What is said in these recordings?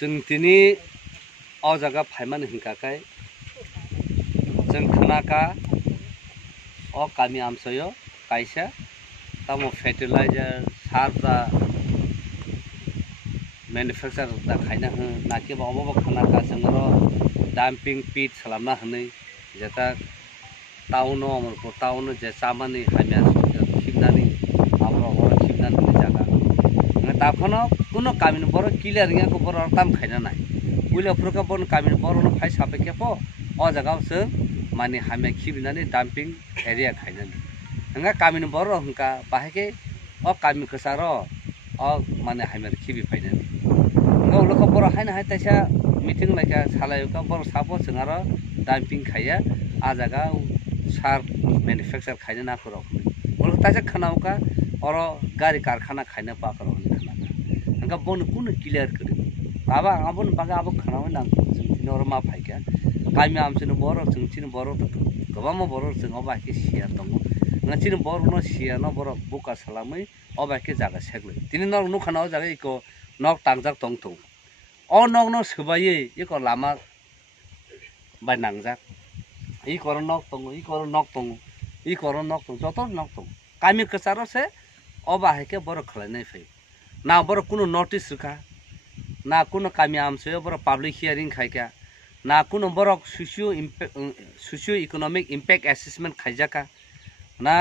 जों दिनै अ जागा फायमान हिंखाखाय जों खोनाका अ गामि आमसयो कायसा तामो फर्टिलाइजर सार दा मैन्युफैक्चर दा खायना हो नाकि बावबो खोनाका जोंरो डाम्पिंग पिट खालामना होनै जेता टाउन अमरपुर टाउन जे सामानि हामिया खिबनानि आबरो खिबनानि जागा ताखनो कुनो कामिन बर क्लियर रियाको बर ताम खायना नाय उइलाफोरखौ बन कामिन बरनो फाइ सापेके प अ जागावसो माने हामिया खिबनानि डाम्पिंग एरिया खायनानि हंगा कामिन बर हंका बाहेके अ कामिन कसार अ माने हामिया खिबि फायनानि हंगा उलको बर हायना हाय तैसा मीटिंग लायका सालायका बर सापो जोंगारो डाम्पिंग खाया आ जागा सार मैन्युफैक्चर खायना ना करो उलको तैसा खनावका और गाड़ी कारखाना खायना पा करो हंगा बन कुनो क्लियर करि बाबा आबन बागा आबो खनाव ना जोंथिनो और मा फायका गामि आमसिनो बर जोंथिनो बर गोबां बर जों अबाके सिया दङ नचिनो बर न सिया न बर बुका सालामै अबाके जागा सेगलै तिनि न नु खनाव जागा इको नक तांजाक तंथौ अ नक न सबायै इको लामा बाय नांजाक इ कर नक तङ इ कर नक तङ इ कर नक तङ जत नक तङ कामी कसारो से अबाके बर खलायनाय फै ना बर कुनो नोटिस रुखा ना कुनो कामी आमसयो बर पब्लिक हियरिंग खायका ना कुनो बर सोशियो इकोनॉमिक इम्पैक्ट असेसमेंट खायजाका ना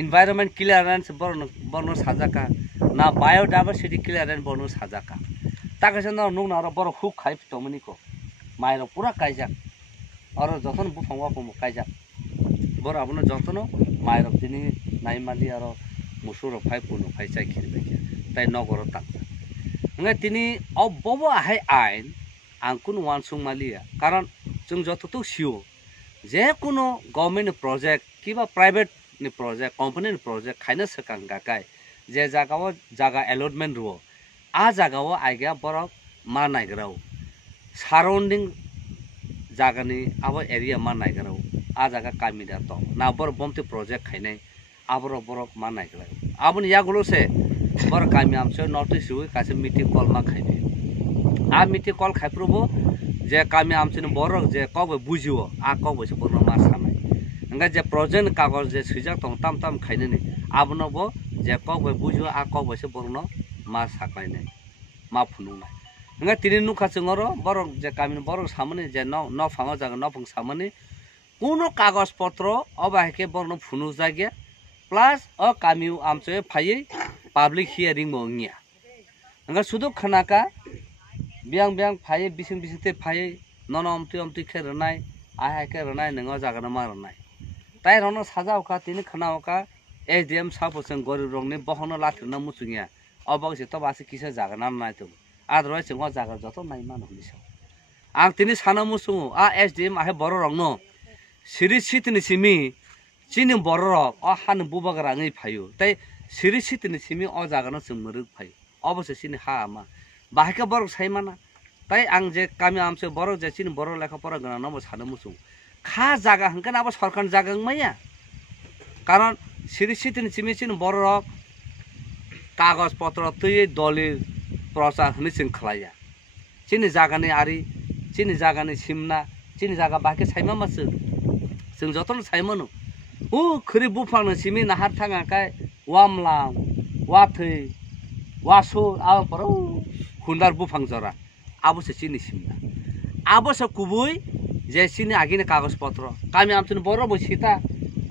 एनवायरनमेंट क्लियरेंस बरनो साजाका ना बायोडाइवर्सिटी क्लियरेंस बरनो साजाका ताकसे न नुना बर हुक खाय तमनिको माइरो पूरा कायजाक और जतन बुफांवा फमो कायजाक बर आबनो जतन माइरो तिनि नाइमाली और मुसुरो फाय पुनो फाय चाय खिरबाय ताय नगर ताक हंगा तिनि अब बबो हाय आइन आंकुन वानसुं मालिया कारण जों जततो सियो जे कुनो गवर्नमेंट प्रोजेक्ट किबा प्राइवेट नि प्रोजेक्ट कंपनी नि प्रोजेक्ट खायना सकांगा काय जे जागाव जागा अलॉटमेंट रुओ आ जागाव आइगा बर मा नायग्राव सराउंडिंग जागानि आबो एरिया मा नायग्राव आ जागा कामिदा तो ना बर बमते प्रोजेक्ट खायनाय आबरो बर मा नायग्रा आबन यागुलो से बर कामी आमसो नोटिस हुई कासे मीटिंग कॉल मा खायबे आ मीटिंग कॉल खायप्रुबो जे कामी आमसिनो बर जे कबे बुजियो आ कबे से बरनो मा सानाय हंगा जे प्रोजेक्ट कागज जे सुजाक तम ताम ताम खायननि आबनबो जे कबे बुजियो आ कबे से बरनो मा साखायनाय मा फुनुनाय हंगा तिनि नुखा चंगरो बर जे कामी बर सामने जे न फांगा जागा न फंग सामने कुनो कागज पत्र अबाहेके बरनो फुनु जागे प्लस अ कामी आमसो फायै पब्लिक हियरिंग मोंगिया हंगा सुदु खनाका बियांग बियांग फायै बिसिं बिसिंते फायै नन अमति खे रनाय आहाय के रनाय नंगो जागना मा रनाय ताय रनो साजावका तिनि खनावका एसडीएम साबोसं गरि रंनि बहनो लाथ्रना मुसुगिया अबगसे त बासे किसे जागना नाय त आदरवाइज जों जागा जत नाय मान हलिस आं तिनि साना मुसु आ एसडीएम आहाय बर रंनो सिरि सितनि सिमि चिनि बर रक अ हान बुबाग राङै फायो ताय सिरि सितनि सिमि अ जागानो जों मरुग फायो अबसे सिनि हा मा बाहेके बर सायमाना ताई आं जे कामी आमसे बर जे चिन बर लेखा पर गना नम सानो मुसु खा जागा हंकन अब सरकार जागा मैया कारण सिरि सितनि सिमि चिन बर कागज पत्र तै दलिल प्रचार हनि जों खलाया चिनि जागानि आरि चिनि जागानि सिमना चिनि जागा बाके सायमा मासो जों जतन सायमनो उ खरि बुफांनो सिमि नाहार थाङाखाय वामलां वाथै वासु आ पर हुन्दार बुफां जरा आबोसे चिनि सिमना आबोसे कुबुई जे चिनि आगिने कागज पत्र कामी आमसिन बर बसिता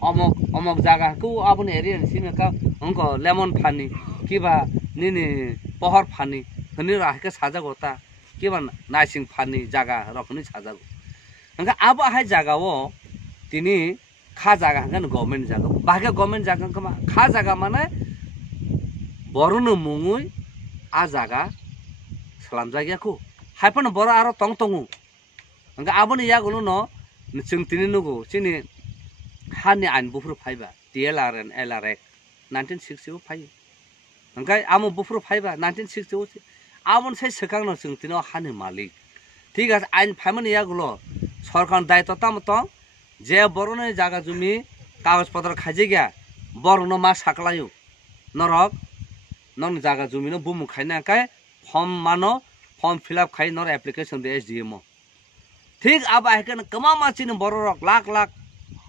अमक जागा को आबन एरिया सिमेका अंको लेमन फानी किबा निनि पहर फानी हनि राहके साजा गोता किबा नाइसिं फानी जागा रखनि साजा हंगा आबो हाय जागावो तिनि खा जागा हंगन गवर्नमेंट जागा बागे गवर्नमेंट जागा कमा खा जागा माने बरनो मुङै आ जागा सलाम जागियाखौ हायपन बर आरो तंग तंगु हंगा आबोनि यागुलो न जों तिनि नुगु चिनि हानि आइन बुफ्रु फायबा टीएलआरएन एलआरएक 1960 फायो हंगा आमो बुफ्रु फायबा 1960 आबन से सकांग न जों तिनो हानि मालिक ठीक আছে आइन फायमन यागुलो सरकार दायित्व ताम त जे बरनो जागा जुमि कागज पत्र खाजे गया बरनो मा साकलायो नरक नन जागा जुमिनो बुमु खायना काय फम मानो फर्म फिलअप खाई नर एप्लीकेशन दे SDM ठीक अब आके न कमा माचिन बररक लाख लाख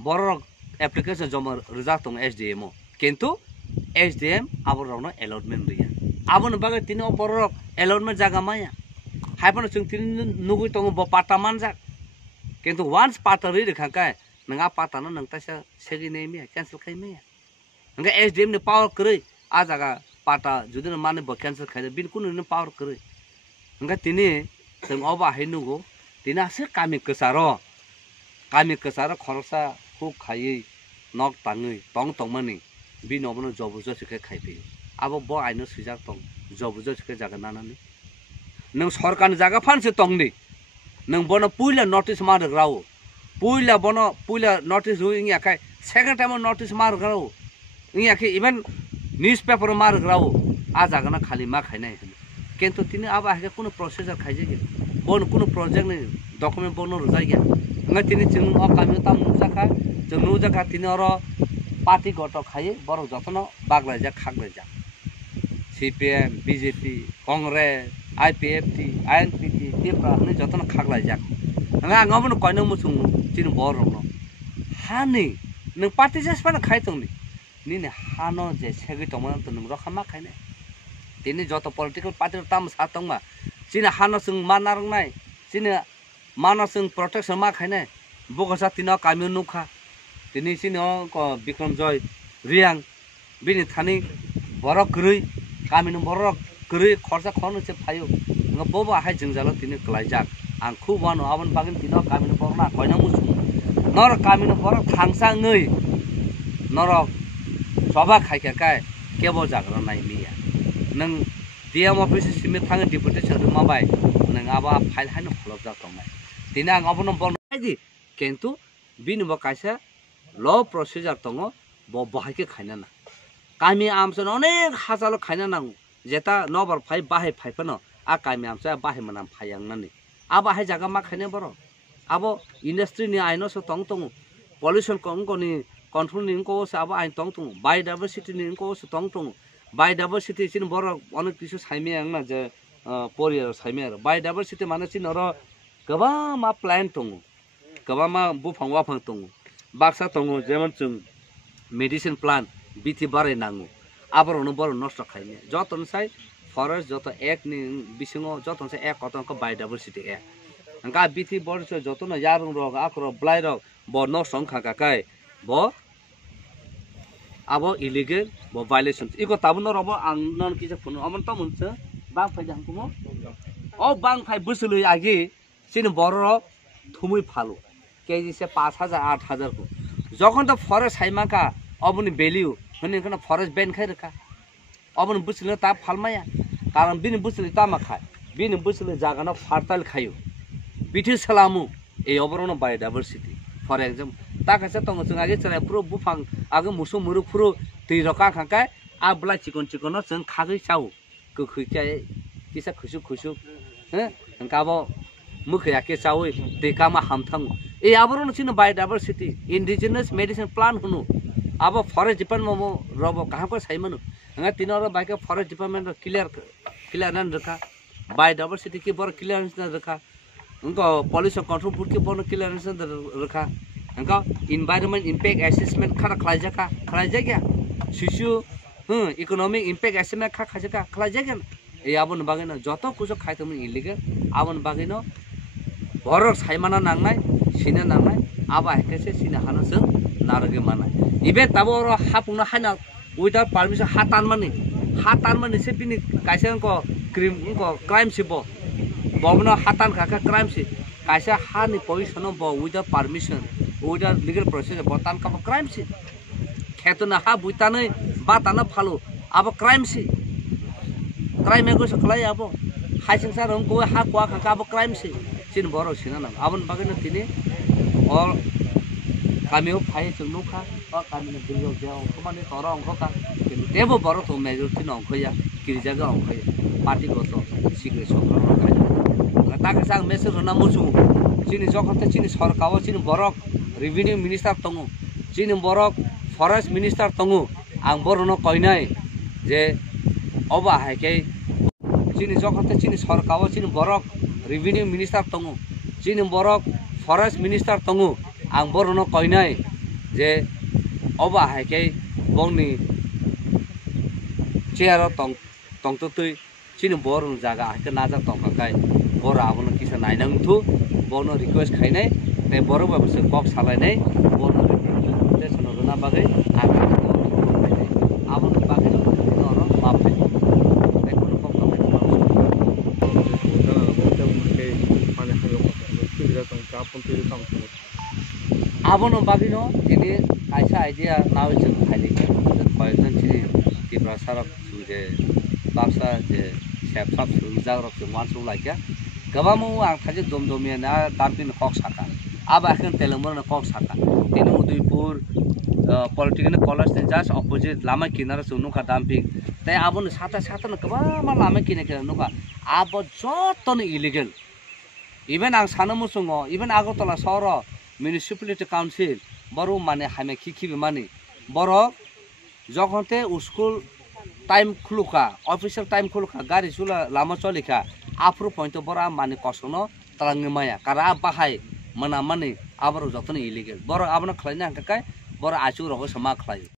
बररक एप्लीकेशन जमा रिजाक तंग SDM किंतु SDM आबर रनो अलॉटमेंट रिया आबन बागे तिनो बररक अलॉटमेंट जागा माया हाइपन जों तिन नुगुइ तंग ब पाटा मानजा किंतु वान्स पाटा रि रेखा काय नंगा पाटा न नंगतासा सेगि नै मिया कैंसिल खाइ मिया नंगा SDM ने पावर करै आ जागा पाटा जुदिन माने ब कैंसिल खाइ बिन कुन ने पावर करै नंगा तिनी जों अबा हाइनुगो तिना से कामि कसारो खरसा खूब खायै नक ताङै तंग तंगमानि बि नबनो जबुजो सिखे खाइफै आबो ब आइनो सुजाक तंग जबुजो सिखे जागा नानानि नों सरकारनि जागा फानसे तंगनि नों बनो पुइला नोटिस मारग्राव पुइला नोटिस हुइङ याखाय सेकेन्ड टाइम नोटिस मारग्राव याखे इभेन न्यूज़पेपर मारग्राव आ जागाना खाली मा खाइनाय किंतु तिनी अब आके कुनो प्रोसीजर खाइजे के बन कुनो प्रोजेक्ट नि डकुमेन्ट बनो रजाइया नङा तिनी जों अ कामि ताम नुजाखा तिनी अर पार्टी गट खाइ बर जतन बागलाइजा खागलाइजा CPM BJP Congress IPFT INPT तेफ्रा नि जतन खागलाइजा नङा ngबनो कयनो मुसुङ तिनी बर रनो हानि नों पार्टी जसपन खाइ तंनि निने हानो जे सेगि तमन त नों रखमा खाइने तिनी जत पॉलिटिकल पार्टी ताम सातंगमा चिना हानो जों मानारंनाय चिना माना जों प्रोटेक्शन मा खाइने बगसा तिना कामि नुखा तिनी चिनो विक्रम जय रियां बिनि थानि बरक गरै कामिनो बरक गरै खर्चा खनो से फायो न बबा हाय जों जाला तिनी क्लाइजाक आं खु वानो आबन बागिन तिना कामिनो बरना कयना मुसु नर कामिनो बरक थांसाङै नर सभा खाइका काय केबो जाग्रा नाय मिया नों DM ऑफिस सिमे थाङो डिपुटेशन रुमाबाय नों आबा फाइल हानो खलब जा तंनाय तिना आं अबनो बननायदि किंतु बिनि ब कायसा ल प्रोसीजर तंगो ब बाहायके खाइना ना कामि आमसन अनेक हाजालो खाइना नांगु जेता नबर फाइ बाहाय फाइफनो आ कामि आमसा बाहाय मनाम फायांनानि आबा हाय जागा मा खाइने बरो आबो इंडस्ट्री नि आइनो स तंग तंगु पॉल्यूशन कंगनि कंट्रोल नि को स आबा आइन तंग तंगु बायोडाइवर्सिटी नि को स तंग तंगु बायोडाइवर्सिटी चिन बर अनेक किसु साइमे आंना जे परियर साइमे बायोडाइवर्सिटी माने चिन र गोबा मा प्लान तंगु गोबा मा बुफां वाफां तंगु बाक्सा तंगु जेमन जों मेडिसिन प्लान बिथि बाराय नांगु आबरनो बर नष्ट खाइने जतन साइ फरेस्ट जत एक नि बिसिङो जतन साइ एक कतन को बायोडाइवर्सिटी ए अंका बिथि बर्ष जतन यारं रग आक्रो ब्लाइ रग ब नष्ट खाका काय ब अब इलिगल ब भायोलेशन इको ताबन रब आं नन किसे फुन अमन त मुन्छ बां फाइजा हमकुमो ओ बां फाइ बुसुलु आगे सिन बर थुमै फालु केजी से 5000 8000 को जखन त फरेस्ट हाइमाका अबनि भ्यालु हनिकन फरेस्ट बेन खाइ रखा अबन बुसुलु ता फालमाया कारण बिन बुसुलु तामा खाय बिन बुसुलु जागाना फार्टाइल खायो बिथि सलामु ए अबरनो बायोडाइवर्सिटी फर एग्जाम्पल ताकासे तंग जों आगे चलाय पुरो बुफां आगे मुसु मुरु पुरो दै रका खाकाय आ ब्ला चिकन चिकन जों खागै चाउ गोखैखाय किसा खुसु खुसु ह अंकाबो मुखया के चाउ दै कामा हामथां ए आबरनो चिन बायोडाइवर्सिटी इंडिजिनस मेडिसिन प्लान हुनु अब फरेस्ट डिपार्टमेंट मो रब कहां को साइमनु अंगा तिनरो बाइके फरेस्ट डिपार्टमेंट क्लियर नन रखा बायोडाइवर्सिटी के बर क्लियरेंस न रखा उनको पॉल्यूशन कंट्रोल बोर्ड के बर क्लियरेंस न रखा उनका एनवायरनमेंट इंपैक्ट असेसमेंट खरा खलाइजा क्या शिशु इकोनॉमिक इंपैक्ट असेसमेंट खलाइजा क्या ए आबन बागैनो जतो कुछ खाइतमन इलिगल आबन बागैनो बरक साइमाना नांनाय सिना नांनाय आबा हेकेसे सिना हानो जों नारगे मानाय इबे ताबो हापुना हाना विदाउट परमिशन हातान माने से बिनि काइसे को क्रिम को क्राइम सिबो बगनो हातान खाका क्राइम सि काइसे हानि पोजिशन ब without permission without legal process बतान का क्राइम सि खेतना हा बुइतानै बाताना फालो अब क्राइम सि क्राइम एगो सकलाय अब हाइसिंसा रंग को हा क्वा खाका अब क्राइम सि सिन बरो सिना ना आबन बागैनो तिनि और कामियो फाइ जों नुखा बा कामिनो दियो जेव खमानि तोरा अंखका देबो बरो तो मेजरिटी न अंखया किरिजागा अंखया पार्टी गतो सिग्रे सरकार रखाय ताके सांग मेसेज होना मुसु चिनि जखते चिनि सरकाव चिनि बरक रेभिन्यू मिनिस्टर तंगु चिनि बरक फरेस्ट मिनिस्टर तंगु आं बरनो कइनाय जे अबा हायके chini jokhante chini sarkao chini borok revenue minister tongo chini borok forest minister tongo ang borono koinai je oba haike bongni chair tong tui chini borong jaga haike naja tongkakai bor abono kisa nainang thu bono request khainai te borok ba bose kok salainai bono representation rona bagai aga abono bagai no mapai te kono kok abono bagino ini kaisa idea nawe jeng khali koyজন chini tibra sarak je baksa je sepsap jagrok je mansu laikya gabamu ang thaje domdomia na dampin kok saka aba akhir telangana kok saka ini Udaipur political college ne just opposite lama kinara sunu ka damping tai abon sata na kaba ma lama kinara nuka abo joton illegal even ang sanamu sungo even Agartala sahara municipality council baru mane hame kiki mane boro jokhonte school time khuluka official time khuluka gari chula lama cholika afro point bora mane kosono talangmaya kara bahai mana mane abaro jotone illegal boro abona khlaina hangkai boro achu rogo sama khlai